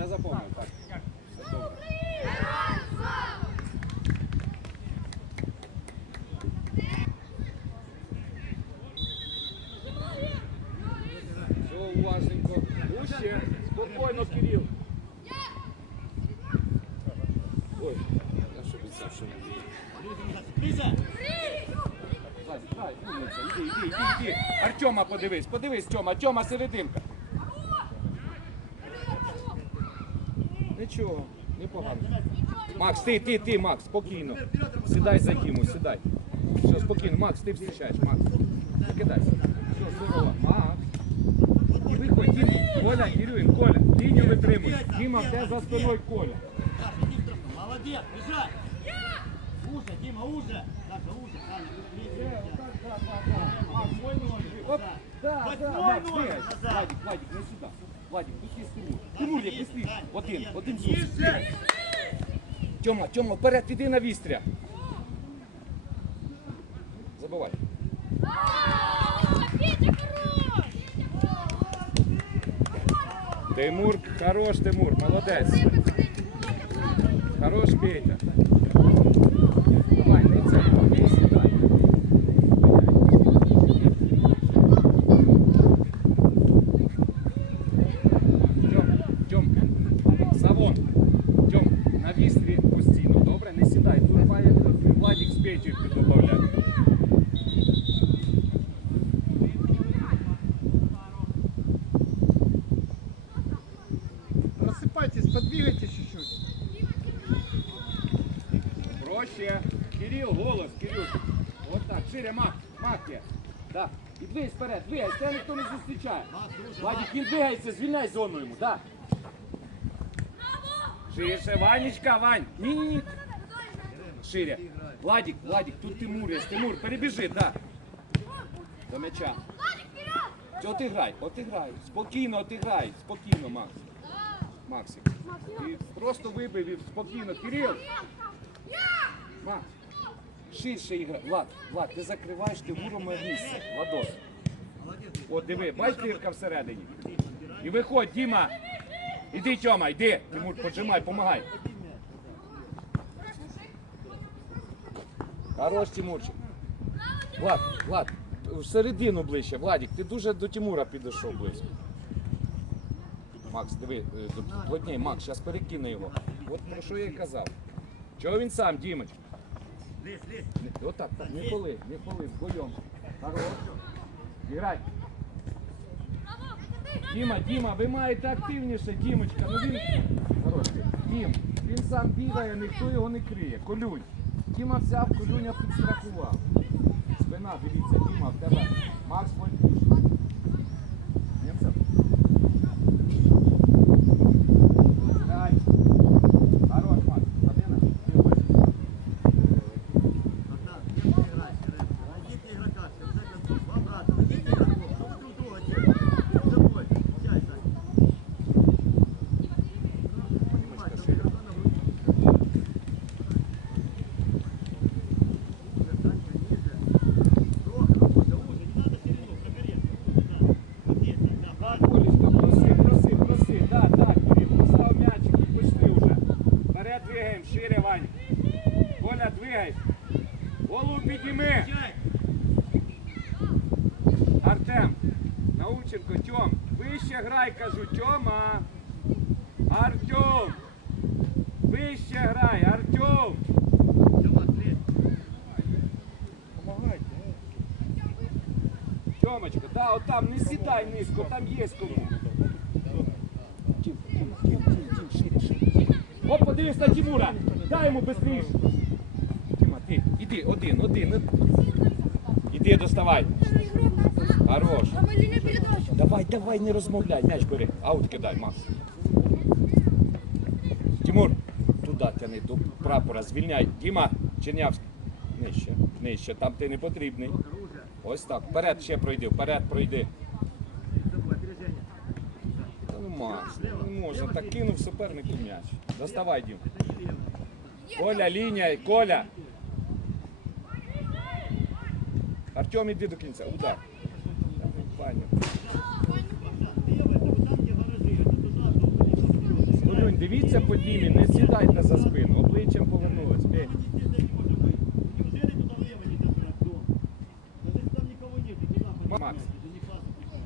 Вже запомнив, так. Все уважненько. Уще. Спокійно, Кирил. Ой, я що не іди, іди, іди, іди. Артема подивись, подивись, Тьома, Тьома серединка. Нічого, непогано. Макс, ти, ти, ти, Макс, спокійно. Сідай за Діму, сідай. Все, спокійно, Макс, ти встрічаєш, Макс. Закидайся. Все, здорово. Макс. І виходь, Дім, Коля, Кирюін, Коля, лінію витримуй. Діма, тебе за спиною Коля. Молодец, бежать. Уже, Дима, уже. Саша, уже. Саня, Оп, да, да, Макс, назад. Владик, Владик, не сюди. Владик, є Тимур. Тимур, як быстрее. Один, один Ниже. Тьома, Тьома, вперед, іди на вістря. Забивай. Тимур, хорош, Тимур, молодець. Хорош, Петя. Давай, не це, не сідай. Тьом, Тьом, Савон, Тьом, на вістрі постійно, добре? Не сідай, тут має Владик з Петю піддобавляти. Просыпайтесь, подвигайтесь чуть-чуть. Проще. Кирил, голос, Кирюш. От так, шире, мах, мах є. Да. І двигайся вперед, двигайся, тебе ніхто не зустрічає. Владик, він двигається, звільняй зону йому, да. Ширше, Ванечка, Вань. Ні, ні, ні. Шире. Владик, Владик, тут Тимур є. Тимур, перебіжи, да. До м'яча. От грай, от грай. Спокійно, от грай. Спокійно, Макс. Максик. Ти просто вибив і спокійно. Макс. Ширше ігра. Влад, Влад, ти закриваєш ти моє місце. Владос. От диви, бач дірка всередині. І виходь, Діма. Іди, Тьома, йди. Тимур, поджимай, помагай. Хорош, Тимурчик. Влад, Влад, в середину ближче. Владик, ти дуже до Тимура підійшов близько. Макс, диви, е, плотній, Макс, зараз перекине його. От про що я й казав. Чого він сам, Дімич? Отак, так, не коли, не коли, вдвоєм. Хорош. Іграй. Діма, Діма, ви маєте активніше, Дімочка. Ну він. Дім, він сам бігає, ніхто його не криє. Колюнь. Діма взяв, колюня підстрахував. Спина, дивіться, Діма, в тебе. Макс Вольфуш. Грай, кажу, Тьома. Артем. Вище грай, Артем. Тьомочка, да, от там не сідай низько, там є кому. Тім, Тім, Тім, Тім, Тім, шире, шире. Оп, подивись на Тимура. Дай йому швидше. Тіма, ти, іди, один, один. Іди, доставай. Хорош. Давай, давай, не розмовляй, м'яч бери. Аут кидай, Макс. Тимур, туди тяни, до прапора, звільняй. Діма, Чернявський. Нижче, нижче, там ти не потрібний. Ось так, вперед ще пройди, вперед пройди. Ну Макс, ну, не можна, так кинув супернику м'яч. Доставай, Дім. Коля, лінія, Коля. Артем, іди до кінця, удар. Та ну, Ваня. Богдан, левый, это вот там, где гаражи. Это туда, Сонь, дивіться по Дімі, не сідайте за спину, обличчям повернулись. Петь. Неужели туда влево не забрать дом? Даже если там никого нет, ты туда Макс. поднимаешь, это не классно пришел.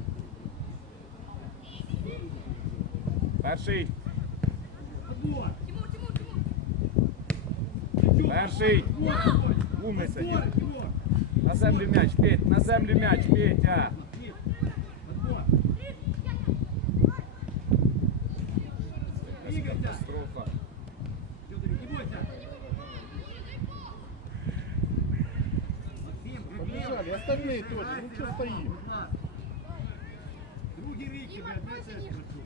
Перший, Отбор! Тимур, Тимур, Тимур. Отбор! перший. Отбор! землю м'яч, Петь, на землю м'яч, Петя. Отбор! Двигайся! Катастрофа. Фёдор, не бойся! Максим, Побежали, остальные тоже. Ну что стоим? Другий рік тебе, опять це працює.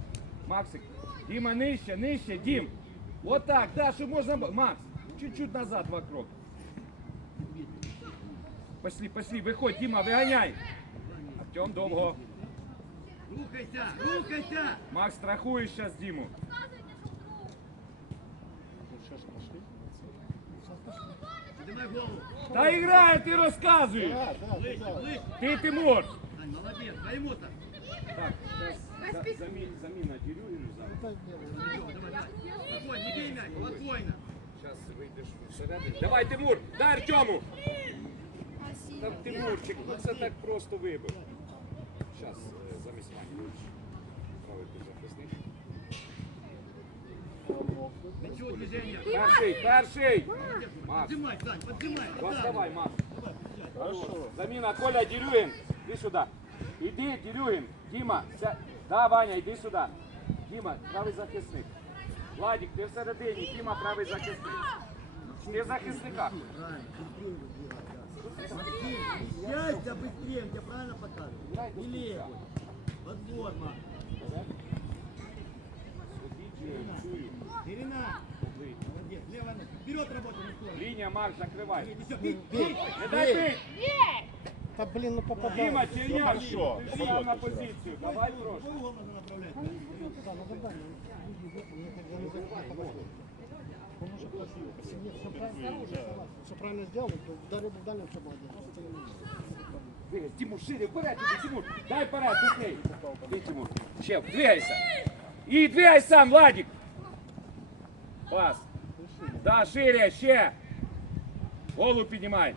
Максик, Діма, нижче, нижче, Дім. Вот так, да, щоб можна... б- Макс, чуть-чуть назад два кроки. Пошли, пошли, виходь, Діма, виганяй. Артем довго. Рухайся, рухайся! Макс, страхуєш зараз Діму. Поднимай голову. Та грає, ти розказуєш. Да, да, да, Ближче, да. ближче. Ти Тимур. Ань, молодец, дай ему так. Так, зараз заміна Дірюгіну зараз. Так делай. Давай, давай, давай. Спокойно, не бей мяч, спокойно. Зараз вийдеш всередину. Давай, Тимур, дай Артему. Та Тимурчик, ну це так просто вибив. Зараз замість Вані. Правий захисник. Ничего, движение. Перший, перший. Макс, Поднимай, Сань, поднимай. доставай, Макс. Хорошо. Заміна, Коля, Дірюгін, іди сюди. Іди, Дірюгін. Діма, ся... да, Ваня, йди сюди. Діма, правий захисник. Владик, ти всередині, Діма, правий захисник. Ти захисника. Яйца быстрее, он тебе правильно показывает? Не левый. Подбор, Макс. Ирина. Молодец, левая нога. Вперед работай, не скоро. Лінія, Марк, закривай. Иди, всё, бей, бей. Не дай бить! Да блин, ну попадай. Діма, Черняк, Хорошо. ти став на позицію. Давай В трошки. угол нужно направлять. Да, ну давай. Он уже красиво. Нет, все правильно. Все правильно сделал. Ударил бы в дальнем, все молодец. Двигайся, Тимур, шире, вперед, іди, Тимур. Дай вперед, быстрей. Іди, Тимур. Ще, двигайся. І двигай сам, Владик. Пас. Да, шире, ще. Голову піднімай.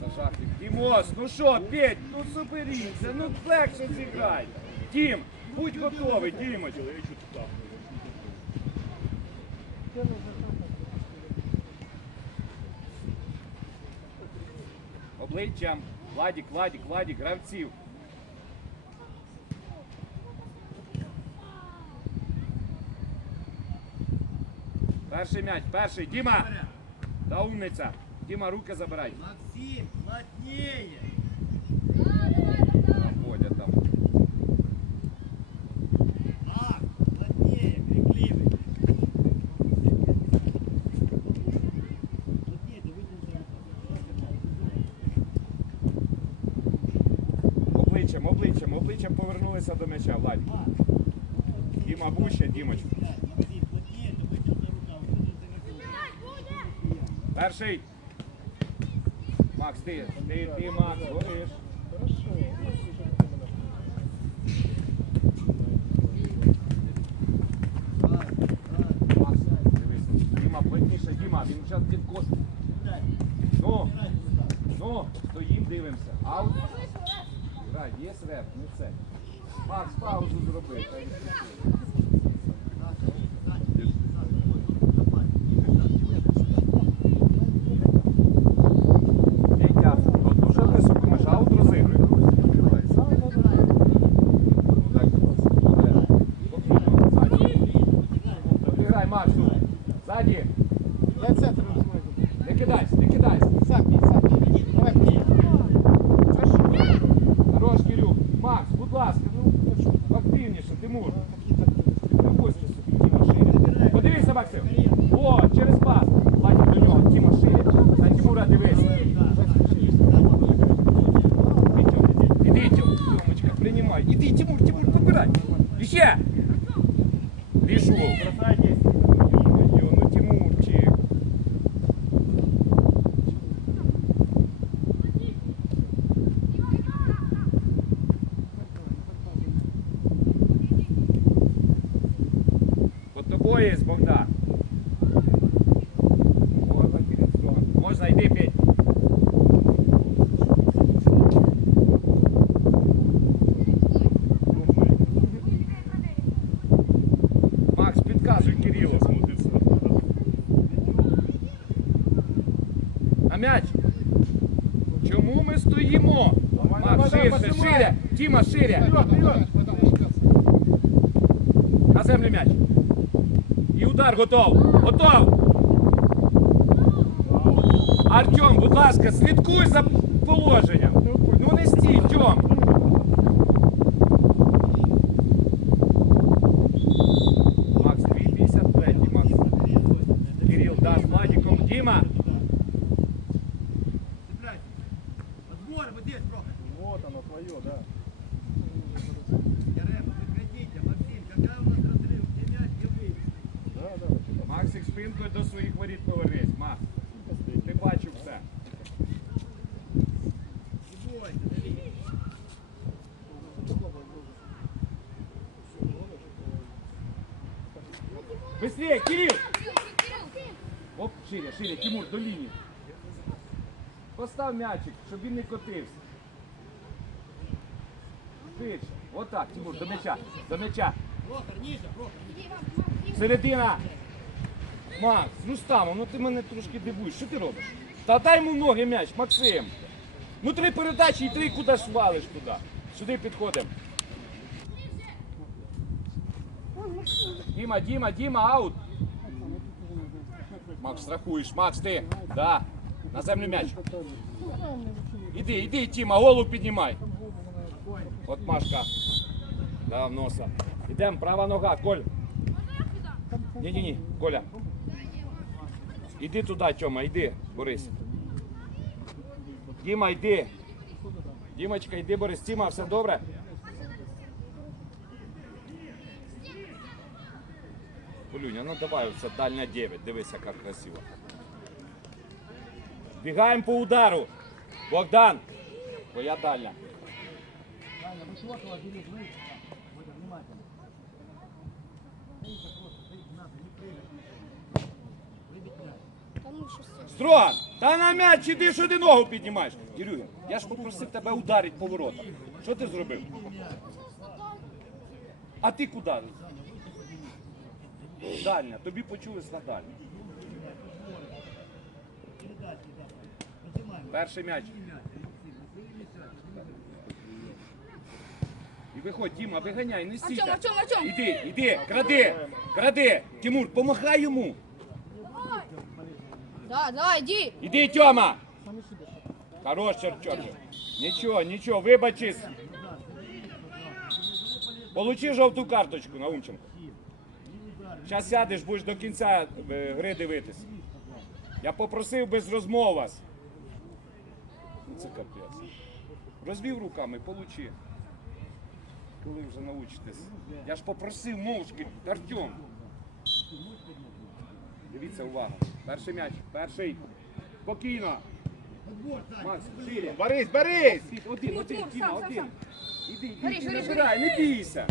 Це жахів. Тімос, ну що, Петь, ну соберіться, ну легше зіграй. Тім, будь готовий, Дімоч. Обличчям. Владик, Владик, Владик, гравців. Перший м'яч, перший. Діма! Та умниця. Діма, руки забирай. Максим, плотнее. Рука. Макс, ти, ти, ти, Макс, гориш. Макс, дивись. Діма, плотніше, Діма, він зараз під кошку. Ну, ну, стоїм, дивимося. Аут. Грай, є реп, не це. Макс, паузу зроби. О, через пас. Владик до нього, Тіма шире. На Тимура дивись. Іди, Тьом, Тьомочка, приймай. Іди, Тимур, Тимур, побирай. Іще. А м'яч. Чому ми стоїмо? Макс, ширше, шире. Тіма, шире. На землю м'яч. І удар готов. Готов. Артем, будь ласка, слідкуй за положенням. Ну не стій, Тьом. Макс, 253, Макс. Кирил, да, с Владиком. Дима, Цепляйся. Отбор, вот здесь, Проха. Вот оно твое, да. Ярема, прекратите. Максим, когда у нас разрыв? Где мяч, где вы? Да, да, вообще Максик спинкою до своїх воріт повернись. Макс, ти бачив все. Не бойся, дави. Быстрее, Кирилл! Оп, шире, шире, Тимур, до лінії. Постав м'ячик, щоб він не котився. Ширше. Отак, Тимур, до м'яча, до м'яча. Середина. Макс, ну Стамо, ну ти мене трошки дивуєш. Що ти робиш? Та дай йому в ноги м'яч, Максим. Ну три передачі і три куди ж валиш туди. Сюди підходимо. Діма, Діма, Діма, аут. Макс, страхуєш. Макс, ти. Да. На землю м'яч. Іди, іди, Тіма, голову піднімай. От Машка. Да, в носа. Ідемо, права нога, Коль. Ні, ні, ні, Коля. Іди туди, Тьома, йди, Борис. Діма, йди. Дімочка, йди, Борис. Тіма, все добре? Полюня, ну давай оце дальня 9. Дивись, яка красива. Бігаємо по удару. Богдан. Твоя дальня. Таня, высокого бери, ближе. Вот, внимательно. Стоите просто, стоите, надо, не прыгать. Выбить мяч. Тому що це. Строган, та на м'яч іди, що ти ногу піднімаєш. Кирюгін, я ж попросив тебе ударити по воротах. Що ти зробив? А ти куди? Дальня, тобі да. Нажимаем. Перший м'яч. І виходь, Діма, виганяй, не стій. Артем. Артем, Артем. Іди, іди, кради, кради. Тимур, помахай йому. Да, давай, іди. Іди, Тьома. Хорош, Чорчочок. Нічого, нічого, вибачись. Получи жовту карточку, Наумченко. Зараз сядеш, будеш до кінця е, гри дивитись. Я попросив без розмов вас. Ну, Це капець. Розвів руками, получи. Коли вже научитесь. Я ж попросив мовчки, Артем. Дивіться, увага. Перший м'яч, перший. Спокійно. Макс, шире. Борис, Борис! Один, один, сам, один. Іди, іди, бери, набирай, не бійся.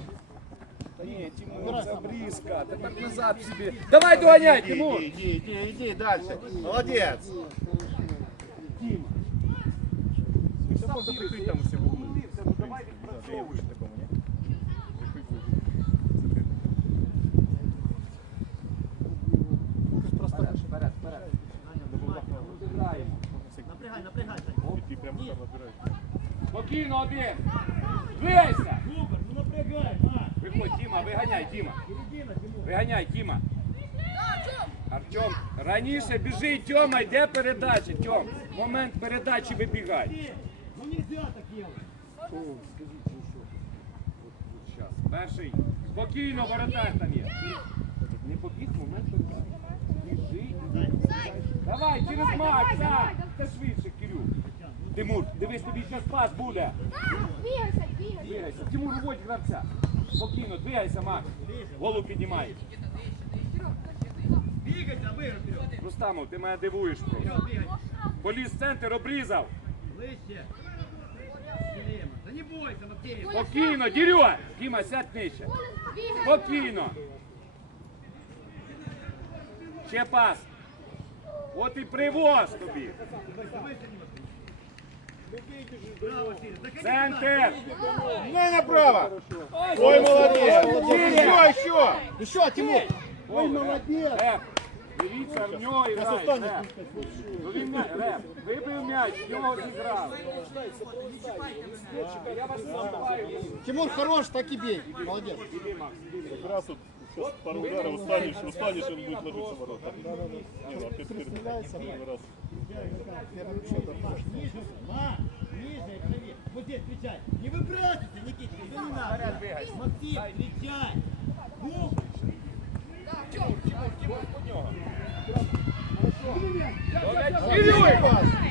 Ні, Тимур, це близько. Тепер назад собі. Давай доганяй, Тимур. Иди, иди, иди, иди дальше. Молодец. Все можно прикрыть там все в углу. Давай відпрацьовуй. Просто Вперед, вперед. Напрягай, напрягай, Таня. Прямо там набирай. Спокійно, один. Двигайся. Супер, ну напрягай, Діма, виганяй, Тимур. Виганяй, Діма. Артем, раніше біжи, Тьома, йде передача. Тьом, момент передачі вибігай. Ну нельзя так делать. Щас. Перший. Спокійно, воротар там є. Не побіг, момент передачі. Біжи. Давай, через Макса. Це швидше, Кирюк. Тимур, дивись, тобі зараз пас буде. Бігайся, бігайся. Тимур, уводь гравця. Спокійно, двигайся, Макс. Голову піднімай. Двигайся, выиграй вперед. Рустамов, ти мене дивуєш просто. Поліз центр, обрізав. Ближче. Да не бойся, Максим. Спокійно, Дірюга. Діма, сядь нижче. Спокійно. Ще пас. От і привоз тобі. Центр. Не направо. Ой, молодец. Еще, еще. Еще, Тимур! Ой, молодець. Реп, дивіться, в нього і Сейчас грає. останешь. Реп. Ну він м'яч, реп, вибив м'яч, в нього зіграв. Я вас називаю. Тимур хорош, так и бей. Молодец. Как раз вот сейчас пару ударов устанешь, устанешь, он будет ложиться в ворота. Не, ну опять первый, первый раз. Ма, ниже, правее. Вот здесь встречай. Не выбрасывайся, Никита, это не надо. Максим, встречай. Ну, Ілюй,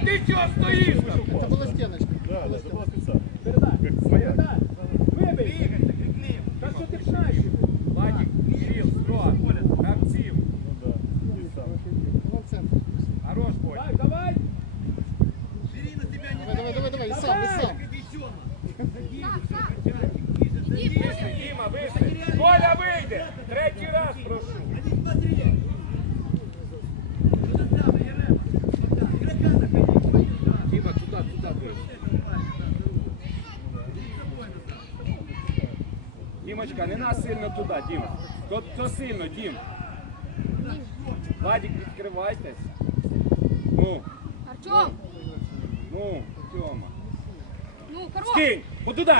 ти чого стоїш? там? Это была стеночка. Да, да, это было специально. Как своя. Вибий. Та що ти пшаєш? То, то сильно, Дім. Вадик, відкривайтесь. Ну, Артем, ну, Тьома. ну, хорош. Скинь, от туди.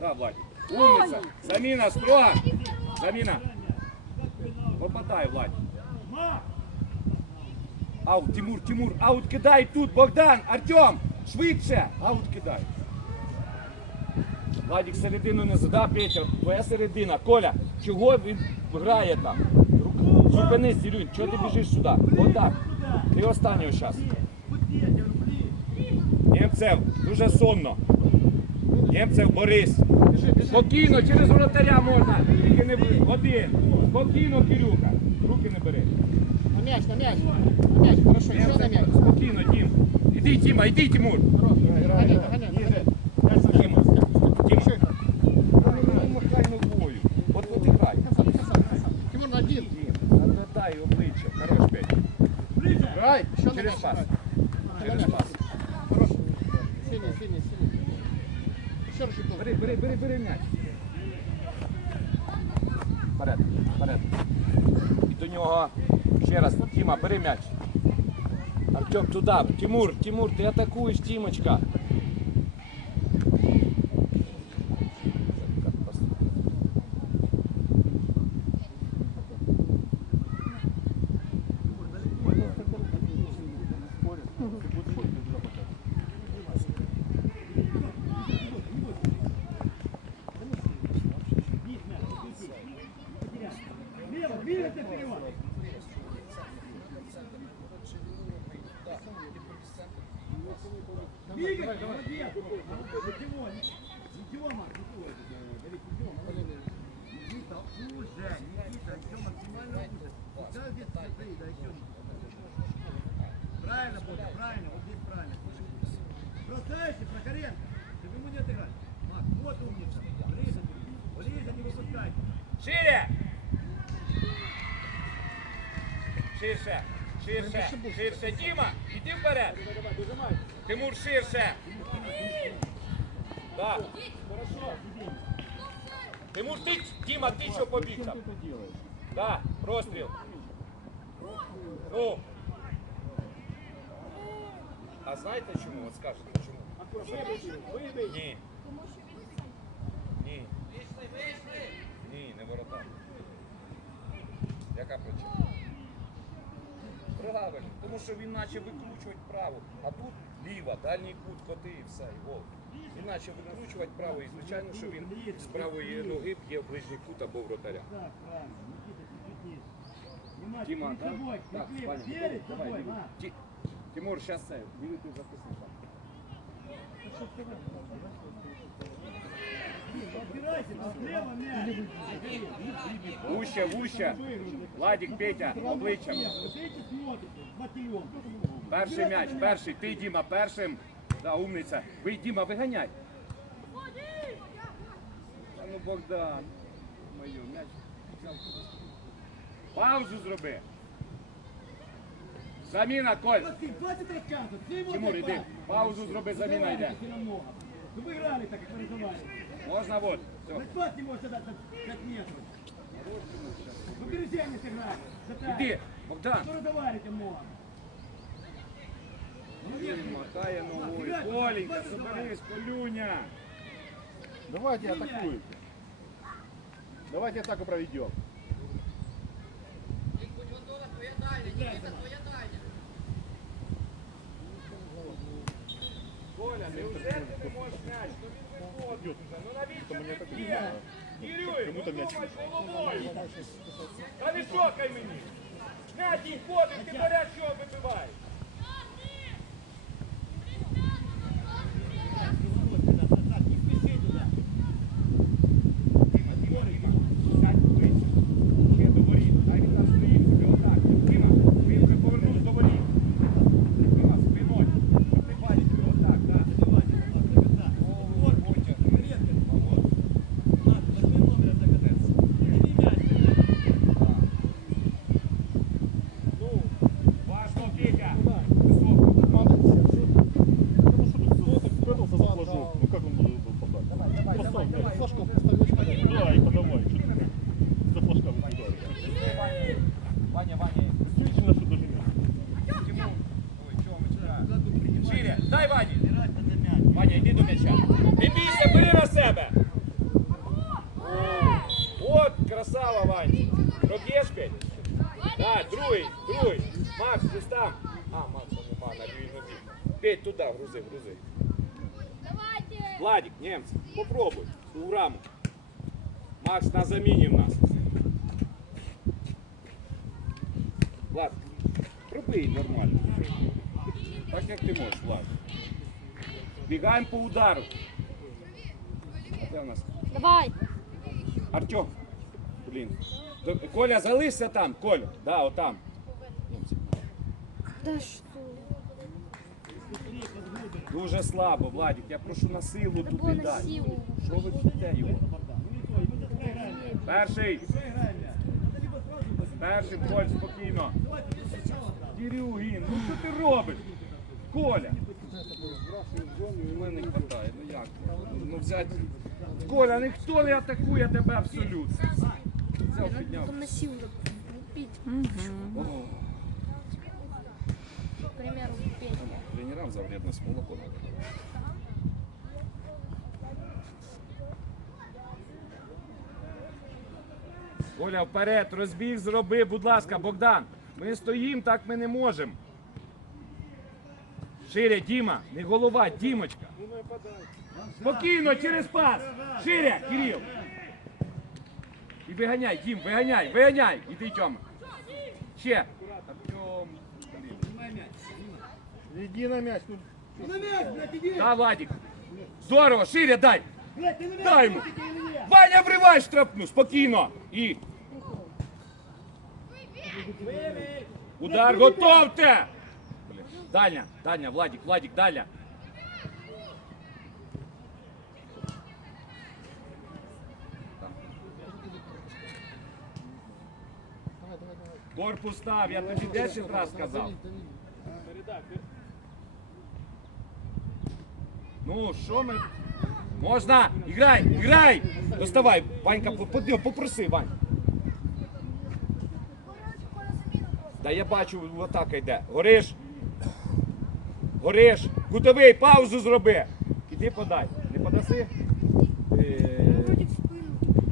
Да, Владик. Умниця. Заміна, строго. Заміна. Попадай, Владик. Аут, Тимур, Тимур, аут кидай тут, Богдан, Артем, швидше, аут кидай. Владик середину не зда, Петя, твоя середина. Коля, чого він грає там? Зупинись, Ірюнь, чого ти біжиш сюди? Отак. Ти останнього час. Німцев, дуже сонно. Німцев, Борис. Спокійно, через воротаря можна. Тільки не в- один. Спокійно, Кирюха. Руки не бери. На мяч, на мяч. На мяч, хорошо, еще на мяч. Спокійно, Дім. Іди, Діма, іди, Тимур. Гоняй, гоняй. Діма. Діма. Ну, махай ногою. От от і грай. Тимур на один. Дім, надвертай обличчя. Хорош, Петя. Грай. Ще на Через мяч пас. На Через мяч. пас. Хорош. Сильный, сильный, сильный. Еще раз щекол. Бери, бери, бери, бери м'яч. Вперед, вперед. І до нього ще раз. Тіма, бери м'яч. Артем, туди. Тимур, Тимур, ти атакуєш, Тімочка. Правильно, Бодя, правильно, вот здесь правильно. Бросающий, Прокоренко, чтобы ему не отыграть. Макс, вот умница. Ближе, ближе, не выпускай. Шире! Ширше, ширше, ширше. Діма, іди вперед. Тимур, ширше. Так. Тимур, ти, Діма, ти що побіг там? Так, простріл. Ну. А знаєте чому? От скажете чому? Ні. Ні. Ні, не воротар. Яка причина? Правильно, тому що він наче викручувати право, а тут ліва, дальній кут, коти і все, і гол. Він наче викручувати право, і звичайно, що він з правої ноги б'є в ближній кут або вратаря. Так, правильно. Никита, чуть-чуть ниже. Внимательно, Діма, перед так? собой, Так, перед Ваня, перед давай, собой, Діма. на. Ті- Тимур, зараз це, білити захисника. Опирайся, там слева мяч. Вуще, вуще. Владик, Петя, обличчям. Вот эти смотрите, батальон. Перший м'яч, перший. Ти, Діма, першим. Да, умниця. Ви, Діма, виганяй. А ну, Богдан. Мою, м'яч. взяв. Паузу зроби. Заміна, Коль. Максим, хватит рассказывать. Ты ему Тимур, дай іди. пас. Паузу зроби, заміна йде. Все равно. Ну вы играли так, как вы разговаривали. Можна вот. Все. На пас не можете дать на 5 метров. В опережение сыграли. Затащите. Іди, Богдан. Что разговариваете, Мо? Молодец, Мо. Мотає ногою. Коленька, соберись, Колюня. Давайте атакуйте. Давайте атаку проведем. Коля, неужели ти не можеш м'яч? Ну він виходить. Ну навіщо Мені ти так б'єш? Ілюй, Кому-то ну м'яч думай головою. Та не шокай мені. М'яч їх ходить, ти поряд дай Вані. Ваня, йди до м'яча. Не бійся, бери на себе. О, От, красава, Ваня. Проб'єш п'ять? Так, другий, другий. Макс, ти там. А, Макса нема на лівій нозі. П'ять туди, грузи, грузи. Владик, немці, попробуй. У раму. Макс на заміні в нас. Влад, пробий нормально. Так як ти можеш, Влад. Бігаємо по удару. Де у нас? Давай. Артем. Блін. Коля, залишся там, Коля. Да, отам. Да что? Дуже слабо, Владик. Я прошу на силу Треба туди було на силу. Що ви б'єте його? Перший. Перший, Коль, спокійно. Кирюгін, ну що ти робиш? Коля. Ну взять. Коля, ніхто не атакує тебе абсолютно. Взяв, підняв. Потом на силу пить. О, К примеру, пить. Тренерам за вредність молоко надо. Коля, вперед, розбіг зроби, будь ласка, Богдан. Ми стоїмо, так ми не можемо. Шире, Діма, не голова, Дімочка. Спокійно, через пас. Шире, Кирил. І виганяй, Дім, виганяй, виганяй. Іди, Тьома. Ще. Артем. блін. На мяч. Ну, на мяч, блядь, иди! Да, Владик. Здорово, шире дай. Дай нет? Ваня, вривай штрафну, спокійно. І. Удар, готовте. Дальня, дальня, Владик, Владик, дальня. Корпус став, я тобі 10 разів сказав. Ну, що ми? Можна? Іграй, іграй! Доставай, Ванька, попади, попроси, Вань. Да я бачу, атака йде. Гориш. Гориш. Кутовий, паузу зроби. Іди подай. Не подаси? Е,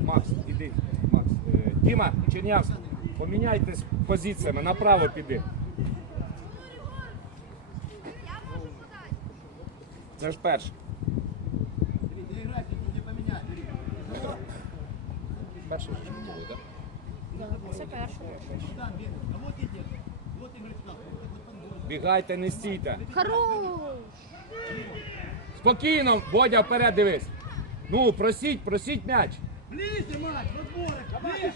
Макс, іди. Макс. Е, Діма, Чернявський, поміняйтесь позиціями, направо піди. Це ж перший. Перший ж так? Це перше. Там, бери. А вот эти. Вот игры сюда. Вот, вот, вот, вот. Бігайте, не стійте. Хорош. Спокійно, Бодя, вперед дивись. Ну, просіть, просіть м'яч. Разборок. Ближе,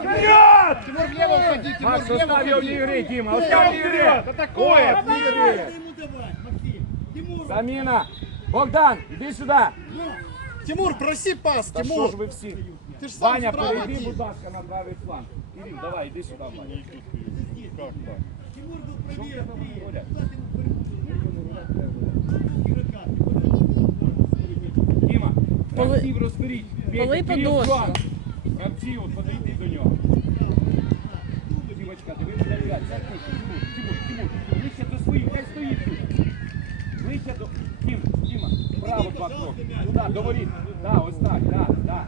Вперед! Тимур, влево уходи, Тимур, Макс, влево оставь його в уходи. ігри, Діма, оставь в ігри. Атакує! Ой, в ігри. Ему давать, Максим. Тимур, Заміна. Богдан, іди сюди. Тимур, проси пас, Та що Тимур. ж ви всі? Ты ж сам Ваня, справа перейди, иди. будь ласка, на правий фланг. Кирил, давай, іди сюди, Ваня. Как так? Тимур был Що в правее, тебе Андрей. Оля? Куда ты ему перепутал? Игрока, ты подожди. Діма, Поли- гравців розберіть. Петя, поли Кирил, подошву. Жан. Гравці, от подійди до нього. Дімочка, диви на п'ять. Це ти, Тимур, Тимур, Тимур. Ближче до своїх, хай стоїть тут. Ближче до... Дім, Діма, право два кроки. Туди, до воріт. Да, ось так, да, да.